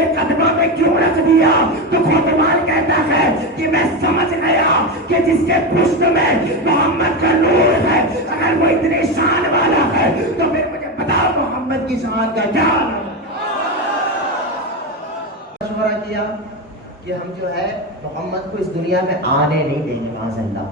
میرے قدموں میں کیوں رکھ دیا؟ تو کوتوال کہتا ہے کہ میں سمجھ گیا کہ جس کے پشت میں محمد کا نور ہے، اگر وہ اتنی شان والا ہے تو پھر مجھے بتاؤ محمد کی شان کا کیا ہے؟ مشورہ کیا کہ ہم جو ہے محمد کو اس دنیا میں آنے نہیں دیں گے، معاذ اللہ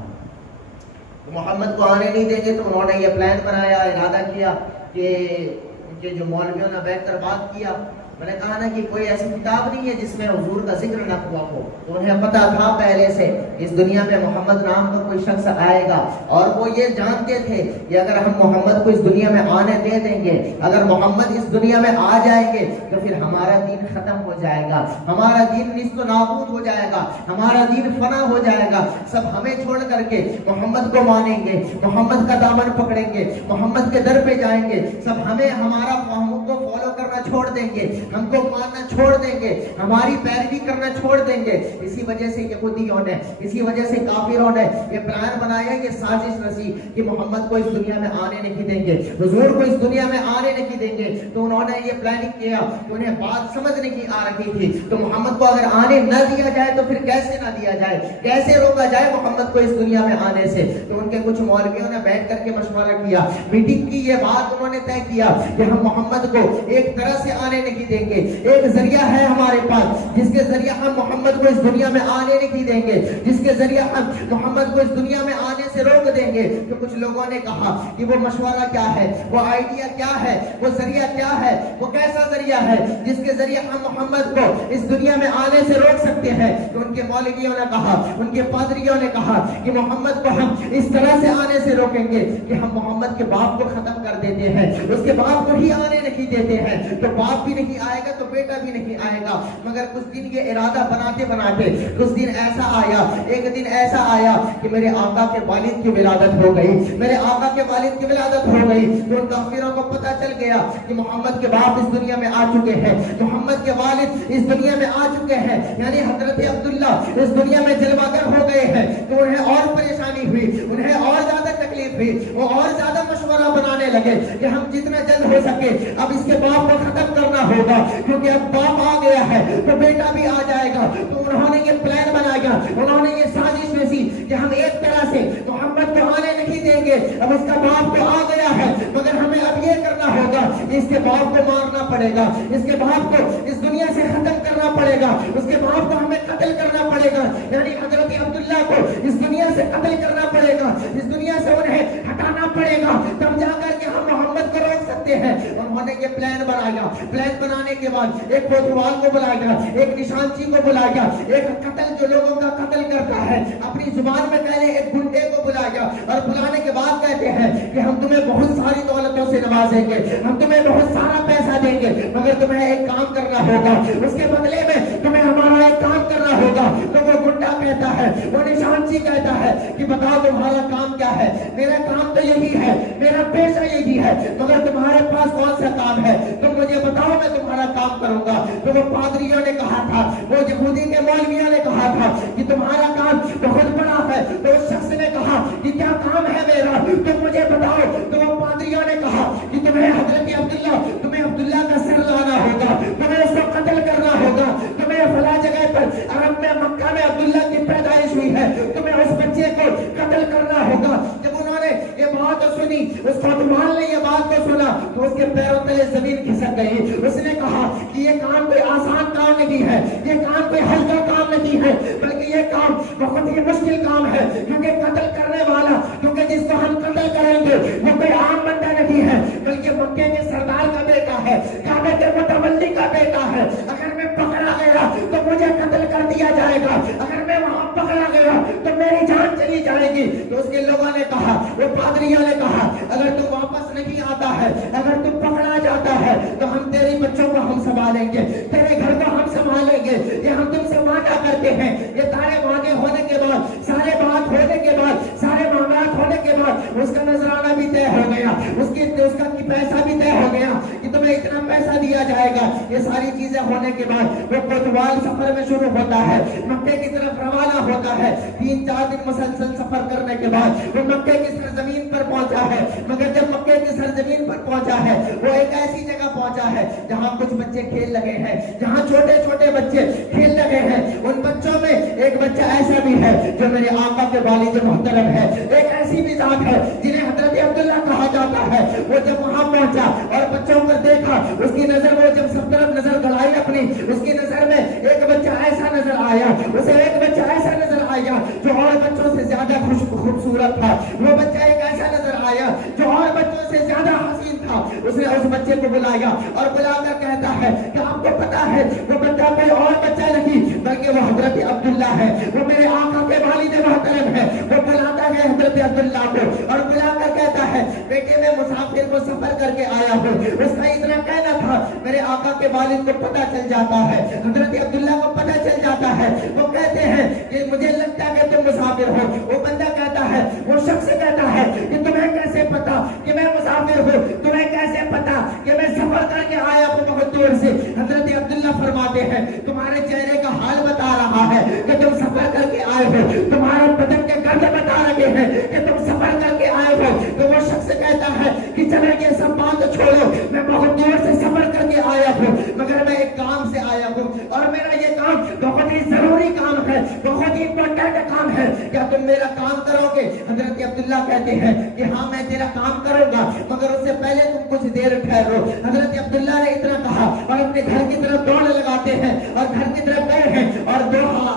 محمد کو آنے نہیں دیں گے۔ تو انہوں نے یہ پلان بنایا، ارادہ کیا کہ ان کے جو مولویوں نے بیٹھ کر بات کیا، میں نے کہا نا کہ کوئی ایسی کتاب نہیں ہے جس میں حضور کا ذکر نہ ہوا ہو، تو انہیں پتا تھا پہلے سے اس دنیا میں محمد نام کا کوئی شخص آئے گا، اور وہ یہ جانتے تھے کہ اگر ہم محمد کو اس دنیا میں آنے دے دیں گے، اگر محمد اس دنیا میں آ جائیں گے تو پھر ہمارا دین ختم ہو جائے گا، ہمارا دین نیست و نابود ہو جائے گا، ہمارا دین فنا ہو جائے گا، سب ہمیں چھوڑ کر کے محمد کو مانیں گے، محمد کا دامن پکڑیں گے، محمد کے در پہ جائیں گے، سب ہمیں ہمارا فہموں کو فالو کرنا چھوڑ دیں گے، ہم کو ماننا چھوڑ دیں گے، ہماری پیروی کرنا چھوڑ دیں گے۔ اسی وجہ سے یہودیوں نے، اسی وجہ سے کافروں نے یہ پلان بنایا، یہ سازش رچی کہ محمد کو اس دنیا میں آنے نہیں دیں گے، حضور کو اس دنیا میں آنے نہیں دیں گے۔ تو انہوں نے یہ پلاننگ کیا، انہیں بات سمجھ نہیں آ رہی تھی، تو محمد کو اگر آنے نہ دیا جائے تو پھر کیسے نہ دیا جائے، کیسے روکا جائے محمد کو اس دنیا میں آنے سے۔ تو ان کے کچھ مولویوں نے بیٹھ کر کے مشورہ کیا، میٹنگ کی، یہ بات انہوں نے طے کیا کہ ہم محمد کو ایک طرح سے آنے نہیں دیں گے، ایک ذریعہ ہے ہمارے پاس جس کے ذریعہ ہم محمد کو اس دنیا میں آنے نہیں دیں گے، جس کے ذریعہ ہم محمد کو اس دنیا میں آنے سے روک دیں گے۔ تو کچھ لوگوں نے کہا کہ وہ مشورہ کیا ہے، وہ آئیڈیا کیا ہے، وہ ذریعہ کیا ہے، وہ کیسا ذریعہ ہے جس کے ذریعہ ہم محمد کو اس دنیا میں آنے سے روک سکتے ہیں۔ تو ان کے مولویوں نے کہا، ان کے پادریوں نے کہا کہ محمد کو ہم اس طرح سے آنے سے روکیں گے کہ ہم محمد کے باپ کو ختم کر دیتے ہیں، اس کے باپ کو ہی آنے نہیں دیتے ہیں، تو باپ بھی نہیں آئے گا تو بیٹا بھی نہیں آئے گا۔ مگر کچھ دن یہ ارادہ بناتے بناتے کچھ دن ایسا آیا، ایک دن ایسا آیا کہ میرے آقا کے والد کی ولادت ہو گئی، میرے آقا کے والد کی ولادت ہو گئی۔ تو ان کافروں کو پتہ چل گیا کہ محمد کے باپ اس دنیا میں آ چکے ہیں، محمد کے والد اس دنیا میں آ چکے ہیں، یعنی حضرت عبداللہ اس دنیا میں جلوہ گر ہو گئے ہیں۔ تو انہیں اور پریشانی ہوئی، انہیں اور زیادہ تکلیف ہوئی، وہ اور زیادہ مشورہ بنانے لگے کہ ہم جتنا جلد ہو سکے اب اس کے باپ کو ختم کرنا ہوگا، کیونکہ اب باپ آ گیا ہے تو بیٹا بھی آ جائے گا۔ تو انہوں نے یہ پلان بنایا، انہوں نے یہ سازش رچی کہ ہم ایک طرح سے محمد کو آنے نہیں دیں گے، اب اس کا باپ تو آ گیا ہے مگر ہمیں اب یہ کرنا ہوگا، اس کے باپ کو مارنا پڑے گا، اس کے باپ کو اس دنیا سے ختم کرنا پڑے گا، اس کے باپ کو ہمیں قتل کرنا پڑے گا، یعنی حضرت عبداللہ کو اس دنیا سے قتل کرنا پڑے گا، اس دنیا سے انہیں ہٹانا پڑے گا، تب جا کر کے ہم محمد کو روک سکتے ہیں۔ انہوں نے یہ پلان بنایا، پلان بنانے کے بعد ایک کوتوال کو بلایا، ایک نشانچی کو بلایا، ایک قتل جو لوگوں کا قتل کرتا ہے اپنی زبان میں کہنے ایک گنڈے کو بلایا، اور بلانے کے بعد کہتے ہیں کہ ہم تمہیں بہت ساری دولتوں سے نوازیں گے، ہم تمہیں بہت سارا پیسہ دیں گے، مگر تمہیں ایک کام کرنا ہوگا، اس کے بدلے میں تمہیں ہمارا ایک کام کرنا ہوگا۔ تو وہ گنڈا کہتا ہے، وہ نشانچی کہتا ہے کہ بتاؤ تمہارا کام کیا ہے؟ میرا کام تو یہی ہے، میرا پیشہ یہی ہے، مگر تمہارے پاس کون سا کام ہے؟ تم مجھے بتاؤ، میں تمہارا کام کروں گا۔ تو وہ پادریوں نے کہا تھا، وہ یہودی کے مولویوں نے کہا تھا کہ تمہارا کام بہت بڑا ہے۔ تو اس شخص نے کہا کہ کیا کام ہے میرا، تم مجھے بتاؤ۔ تو وہ پادریوں نے کہا کہ تمہیں حضرت عبداللہ، تمہیں عبداللہ کا سر لانا ہوگا، تمہیں اس کو قتل کرنا ہوگا، تمہیں فلاں جگہ پر عرب میں مکہ میں عبداللہ کی پیدائش ہوئی ہے، تمہیں اس بچے کو قتل کرنا ہوگا۔ جب انہوں نے یہ بات سنی، اس کوتوال نے یہ بات کو سنا تو اس کے پیروں تلے زمین کھسک گئی۔ اس نے کہا کہ یہ کام کوئی آسان کام نہیں ہے، یہ کام کوئی ہلکا کام نہیں ہے، بلکہ یہ کام بہت ہی مشکل کام ہے، کیونکہ قتل کرنے والا، کیونکہ جس کو ہم قتل کریں گے وہ کوئی عام بندہ نہیں ہے، بلکہ مکے کے سردار کا بیٹا ہے، کعبے کے متولی کا بیٹا ہے۔ اگر میں پکڑا گیا تو مجھے قتل کر دیا جائے گا، اگر میں وہاں پکڑا گیا تو میری جان چلی جائے گی۔ تو اس کے لوگوں نے کہا، وہ پادریوں نے کہا، اگر تو واپس نہیں آتا ہے، اگر تو پکڑا جاتا ہے تو ہم تیرے بچوں کو ہم سنبھالیں گے، تیرے گھر کو ہم سنبھالیں گے، یہ ہم تم سے وعدہ کرتے ہیں۔ یہ سارے وعدے ہونے کے بعد، سارے بات ہونے کے بعد، سارے معاملات ہونے کے بعد اس کا نذرانہ بھی طے ہو گیا، اس کا پیسہ بھی طے ہو گیا کہ تمہیں اتنا پیسہ دیا جائے گا۔ یہ ساری چیزیں چیزیں ہونے کے بعد وہ کوتوال سفر میں شروع ہوتا ہے، مکے کی طرف روانہ ہوتا ہے۔ 3-4 دن مسلسل سفر کرنے کے بعد وہ مکے کی سرزمین پر پہنچا ہے، مگر جب مکے کی سرزمین پر پہنچا ہے وہ ایک ایسی جگہ پہنچا ہے جہاں کچھ بچے کھیل لگے ہیں، جہاں چھوٹے چھوٹے بچے کھیل لگے ہیں۔ ان بچوں میں ایک بچہ ایسا بھی ہے جو میرے آقا کے والد محترم ہے، ایک ایسی بھی ذات ہے جنہیں حضرت عبداللہ کہا جاتا ہے۔ وہ جب وہاں پہنچا اور بچوں کو دیکھا، اس کی نظر وہ جب سب طرف نظر گڑائی اپنی، اس کی نظر میں ایک بچہ ایسا نظر آیا، اسے ایک بچہ ایسا نظر آیا جو اور بچوں سے زیادہ خوبصورت تھا، وہ بچہ ایک ایسا نظر آیا جو اور بچوں سے زیادہ حسین تھا۔ اس نے اس بچے کو بلایا اور بلا کر کہتا ہے کہ آپ کو پتا ہے وہ بچہ کوئی اور بچہ نہیں بلکہ وہ حضرت عبداللہ ہے، وہ میرے آقا کے والد محترم ہے۔ وہ بلاتا ہے حضرت عبداللہ کو اور بلا کر کہتا ہے بیٹے میں مسافر کو سفر کر کے آیا ہوں۔ اس کا اتنا کہنا تھا میرے آقا کے والد کو پتہ چل جاتا ہے، حضرت عبداللہ کو پتہ چل جاتا ہے، وہ کہتے ہیں کہ مجھے لگتا ہے کہ تم مسافر ہو۔ وہ بندہ کہتا ہے، وہ شخص کہتا ہے کہ تمہیں کیسے پتا کہ میں مسافر ہوں، تمہیں کیسے پتا کہ میں سفر کر کے آیا ہوں بہت دور سے؟ حضرت عبداللہ فرماتے ہیں تمہارے چہرے کا حال بتا رہا ہے کہ تم سفر کر کے آئے ہو، تمہارے بدن کے گرد بتا رہے ہیں کہ تم سفر کر کے آئے ہو۔ تو وہ شخص کہتا ہے کہ چلے یہ سب بات چھوڑو، میں بہت دور سے سفر کر کے آیا ہوں مگر میں ایک کام سے آیا ہوں اور میرا یہ کام بہت ہی ضروری کام ہے، بہت ہی امپورٹنٹ کام ہے، کیا تم میرا کام کرو گے؟ حضرت عبداللہ کہتے ہیں کہ ہاں میں تیرا کام کروں گا مگر اس سے پہلے تم کچھ دیر ٹھہرو۔ حضرت عبداللہ نے اتنا کہا اور اپنے گھر کی طرف دوڑ لگاتے ہیں اور گھر کی طرف گئے ہیں اور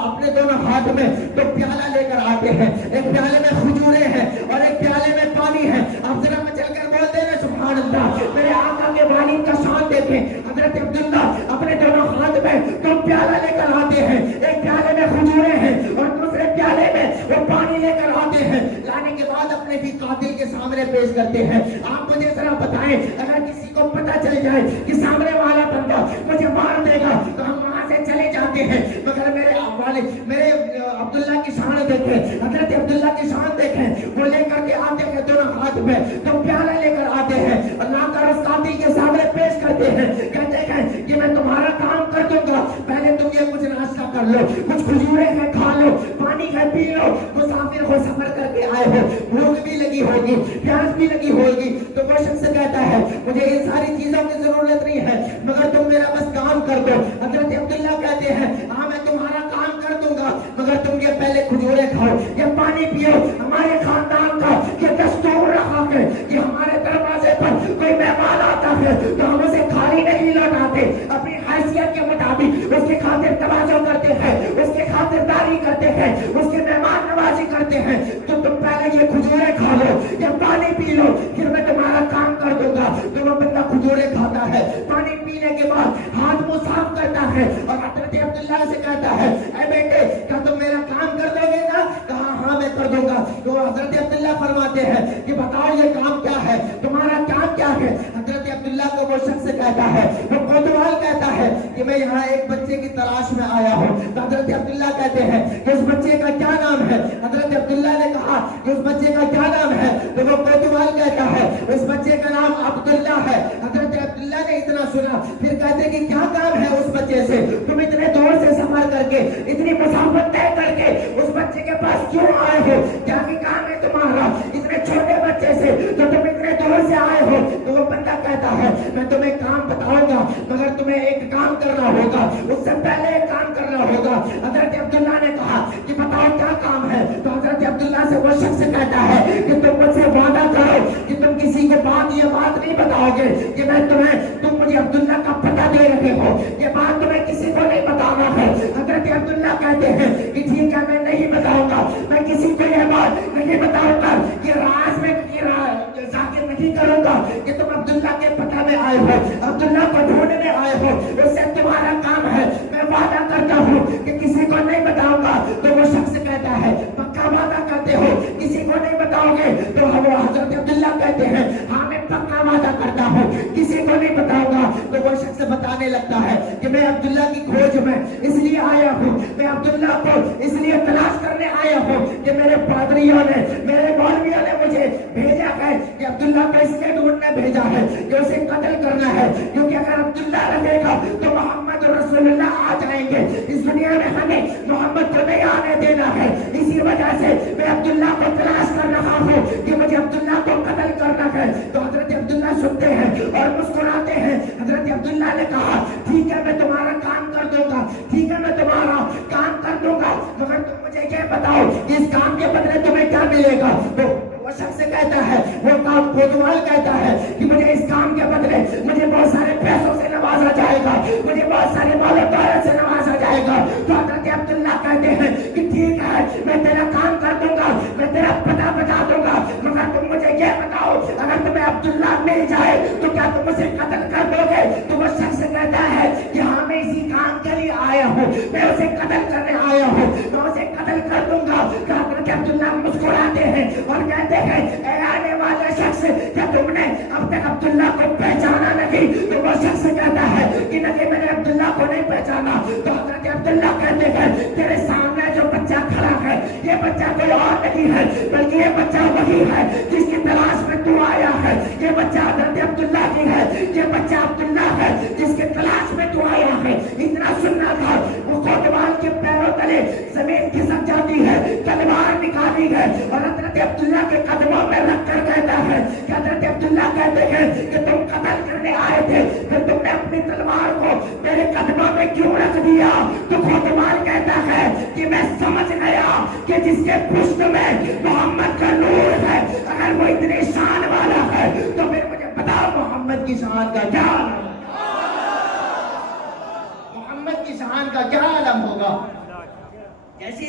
اپنے دونوں ہاتھ میں تو پیالہ لے کر آتے ہیں، ایک پیالے میں کھجورے ہیں اور ایک پیالے میں پانی ہے۔ آپ ذرا مچل کر بولتے ہیں سبحان اللہ، میرے آقا کے والد کا شان دیکھیں۔ حضرت عبداللہ اپنے دونوں ہاتھ میں تو پیالہ لے کر آتے ہیں، ایک پیالے میں کھجورے ہیں اور دوسرے پیالے میں وہ پانی لے کر آتے ہیں، لانے کے بعد اپنے بھی قاتل کے سامنے پیش کرتے ہیں۔ آپ مجھے ذرا بتائیں اگر کسی کو پتہ چل جائے کہ سامنے والا بندہ مجھے مار دے گا تو ہم وہاں سے چلے جاتے ہیں، مگر میرے عبداللہ کی شان دیکھیں، حضرت عبداللہ کی شان دیکھیں، وہ لے کر کے آتے ہیں دونوں ہاتھ میں تو پیالہ لے کر آتے ہیں اور لا کر اس قاتل کے سامنے پیش کرتے ہیں، کہتے ہیں کہ میں تمہارا کام کر دوں گا، پہلے تم یہ کچھ ناشتہ کر لو، کچھ کھجورے ہیں کھا لو، پانی ہے پی لو، مسافر ہو سفر کر کے آئے ہو، بھوک بھی لگی ہوگی، پیاس بھی لگی ہوگی۔ تو وہ شخص کہتا ہے مجھے ان ساری چیزوں کی ضرورت نہیں ہے مگر تم میرا بس کام کر دو۔ حضرت عبداللہ کہتے ہیں ہاں میں تمہارا کام کر دوں گا مگر تم یہ پہلے کھجورے کھاؤ، یہ پانی پیو۔ ہمارے خاندان کا یہ دستور رہا ہے کہ ہمارے دروازے پر کوئی مہمان آتا ہے تو ہم اسے خالی نہیں لوٹاتے، اپنی حیثیت کے مطابق اس کی خاطر توجہ کرتے ہیں، اس کی خاطرداری کرتے ہیں، اس کی مہمان نوازی کرتے ہیں۔ تو تم پہلے یہ کھجورے کھا لو، یہ پانی پی لو، پھر میں تمہارا کام کر دوں گا۔ تو وہ بندہ کھجورے کھاتا ہے، پانی پینے کے بعد ہاتھ منہ صاف کرتا ہے اور حضرت عبداللہ سے کہتا ہے اے بیٹے کیا تم میرا کام کر دو گے نا؟ کہا ہاں میں کر دوں گا۔ تو حضرت عبداللہ فرماتے ہیں کہ بتاؤ یہ کام کیا ہے، تمہارا کام کیا ہے؟ حضرت عبداللہ کو وہ شخص کہتا ہے، وہ کوتوال کہتا ہے کہ میں یہاں ایک بچے کی تلاش میں آیا ہوں۔ تو حضرت عبداللہ کہتے ہیں کہ اس بچے کا کیا نام ہے؟ حضرت عبداللہ نے کہا کہ اس بچے کا کیا نام ہے؟ تو وہ کوتوال کہتا ہے اس بچے کا نام عبداللہ ہے۔ حضرت عبداللہ نے اتنا سنا پھر کہتے کہ کیا کام ہے اس بچے سے؟ تم اتنے دور سے سفر کر کے اتنی مسافت طے کر کے اس بچے کے پاس کیوں آئے ہو؟ کیا کام ہے تمہارا اتنے چھوٹے بچے سے جو تم اتنے دور سے آئے ہو؟ تو وہ بندہ کہتا ہے میں تمہیں کام بتاؤں گا مگر تمہیں ایک کام کرنا ہوگا، اس سے پہلے ایک کام کرنا ہوگا۔ حضرت عبداللہ نے کہا کہ بتاؤ کیا کام ہے؟ تو حضرت عبداللہ سے وہ شخص کہتا ہے کہ تم مجھ سے وعدہ کرو کہ تم کسی کو یہ بات نہیں بتاؤ گے کہ میں تم مجھے عبداللہ کا پتہ دے رہے ہو، یہ بات تمہیں کسی کو نہیں بتانا ہے۔ حضرت عبداللہ کہتے ہیں کہ ٹھیک ہے میں نہیں بتاؤں گا، میں کسی کو یہ بات نہیں بتاؤں گا، یہ راز میں ذاکر نہیں کروں گا کہ تم عبداللہ کے پتہ میں آئے ہو، عبداللہ کو ڈھونڈنے آئے ہو، اس سے تمہارا کام ہے، میں وعدہ کرتا ہوں کہ کسی کو نہیں بتاؤں گا۔ تو وہ شخص کہتا ہے پکا وعدہ کرتے ہو کسی کو نہیں بتاؤ گے؟ تو وہ حضرت عبداللہ کہتے ہیں ہاں میں پکا وعدہ کرتا ہوں کسی کو نہیں بتاؤں گا۔ تو وہ شخص بتانے لگتا ہے کہ میں عبداللہ کی کھوج میں اس لیے آیا ہوں، میں عبداللہ کو اس لیے تلاش کرنے آیا ہوں کہ میرے پادریوں نے میرے مولویوں نے مجھے بھیجا ہے کہ عبداللہ کو اس لیے ڈھونڈنے بھیجا ہے کہ اسے قتل کرنا ہے، کیونکہ اگر عبداللہ رہے گا تو محمد گے. اس دنیا میں ہمیں محمد کو نہیں آنے دینا ہے. اسی وجہ سے میں عبداللہ کو تلاش کر رہا ہوں کہ مجھے عبداللہ کو قتل کرنا ہے. تو حضرت عبداللہ سنتے ہیں اور مسکراتے ہیں. حضرت عبداللہ نے کہا ٹھیک ہے میں تمہارا کام کر دوں گا, ٹھیک ہے میں تمہارا کام کر دوں گا, مگر تم مجھے یہ بتاؤ اس کام کے بدلے تمہیں کیا ملے گا. تو وہ شخص کہتا ہے, وہ کوتوال کہتا ہے کہ مجھے اس کام کے بدلے مجھے بہت سارے پیسوں سے نوازا جائے گا, مجھے بہت سارے مال و دولت سے نوازا جائے گا. تو حضرت عبداللہ کہتے ہیں کہ ٹھیک ہے میں تیرا کام کر دوں گا, میں تیرا پتہ بتا دوں گا, مگر تم مجھے یہ بتاؤ اگر تمہیں عبداللہ مل جائے تو کیا تم اسے قتل کر دو گے. تو وہ شخص کہتا ہے کہ ہاں میں اسی کام کے لیے آیا ہوں, میں اسے قتل کرنے آیا ہوں, میں اسے قتل کر دوں گا. تو حضرت عبداللہ مسکراتے ہیں اور کہتے ہیں اے آنے والے شخص کیا تم نے اب تک عبداللہ کو پہچانا نہیں. تو وہ شخص کہتا ہے کہ نہیں میں نے عبداللہ کو نہیں پہچانا. تو حضرت عبداللہ کہتے ہیں تیرے سامنے جو بچہ کھڑا ہے یہ بچہ کوئی اور نہیں ہے بلکہ یہ بچہ وہی ہے جس کی تلاش میں تو آیا ہے. یہ بچہ حضرت عبداللہ کی ہے, یہ بچہ عبداللہ ہے جس کی تلاش میں تو آیا ہے. اتنا سننا تھا. وہ کوتوال کے پیروں تلے زمین کھسک جاتی ہے, تلوار نکالی ہے اور حضرت عبداللہ کے قدموں میں رکھ کر کہتا ہے کہ حضرت عبداللہ کہتے ہیں کہ تم قتل کرنے آئے تھے, پھر تم نے اپنی تلوار کو میرے قدموں میں کیوں رکھ دیا. تو کوتوال کہتا ہے کہ میں سمجھ گیا کہ جس کے پشت میں محمد کا نور ہے اگر وہ اتنی شان والا ہے تو پھر مجھے بتاؤ محمد کی شان کا کیا عالم, محمد کی شان کا کیا عالم ہوگا. جیسی